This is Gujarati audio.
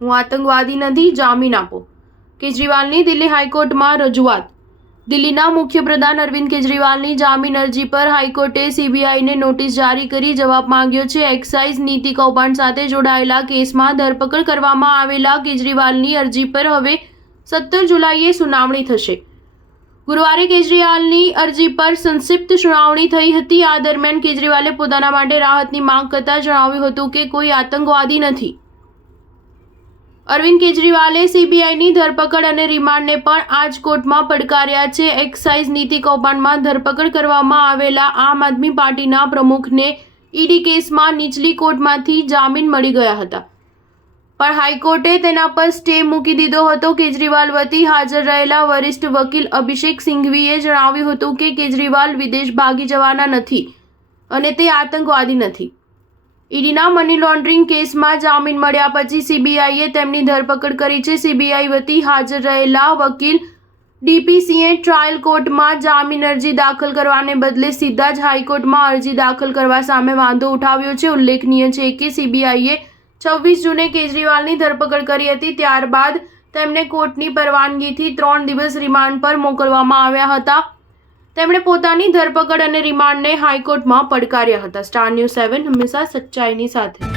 હું આતંકવાદી નથી, જામીન આપો. કેજરીવાલની દિલ્હી હાઈકોર્ટમાં રજૂઆત. દિલ્હીના મુખ્યપ્રધાન અરવિંદ કેજરીવાલની જામીન અરજી પર હાઈકોર્ટે સીબીઆઈને નોટિસ જારી કરી જવાબ માંગ્યો છે. એક્સાઇઝ નીતિ કૌભાંડ સાથે જોડાયેલા કેસમાં ધરપકડ કરવામાં આવેલા કેજરીવાલની અરજી પર હવે 17 જુલાઈએ સુનાવણી થશે. ગુરુવારે કેજરીવાલની અરજી પર સંક્ષિપ્ત સુનાવણી થઈ હતી. આ દરમિયાન કેજરીવાલે પોતાના માટે રાહતની માંગ કરતા જણાવ્યું હતું કે કોઈ આતંકવાદી નથી. અરવિંદ કેજરીવાલે સીબીઆઈની ધરપકડ અને રિમાન્ડને પણ આ જ કોર્ટમાં પડકાર્યા છે. એક્સાઇઝ નીતિ કૌભાંડમાં ધરપકડ કરવામાં આવેલા આમ આદમી પાર્ટીના પ્રમુખને ઈડી કેસમાં નીચલી કોર્ટમાંથી જામીન મળી ગયા હતા, પણ હાઈકોર્ટે તેના પર સ્ટે મૂકી દીધો હતો. કેજરીવાલ વતી હાજર રહેલા વરિષ્ઠ વકીલ અભિષેક સિંઘવીએ જણાવ્યું હતું કે કેજરીવાલ વિદેશ ભાગી જવાના નથી અને તે આતંકવાદી નથી. ઈડીના મની લોન્ડરિંગ કેસમાં જામીન મળ્યા પછી સીબીઆઈએ તેમની ધરપકડ કરી છે. સીબીઆઈ વતી હાજર રહેલા વકીલ ડીપીસિંહે ટ્રાયલ કોર્ટમાં જામીન અરજી દાખલ કરવાને બદલે સીધા જ હાઈકોર્ટમાં અરજી દાખલ કરવા સામે વાંધો ઉઠાવ્યો છે. ઉલ્લેખનીય છે કે સીબીઆઈએ 26 જૂને કેજરીવાલની ધરપકડ કરી હતી. ત્યારબાદ તેમને કોર્ટની પરવાનગીથી 3 દિવસ રિમાન્ડ પર મોકલવામાં આવ્યા હતા. તેમણે પોતાની ધરપકડ અને રિમાન્ડને હાઈકોર્ટમાં પડકાર્યા હતા. સ્ટાર ન્યૂઝ 7 હંમેશા સચ્ચાઈની સાથે.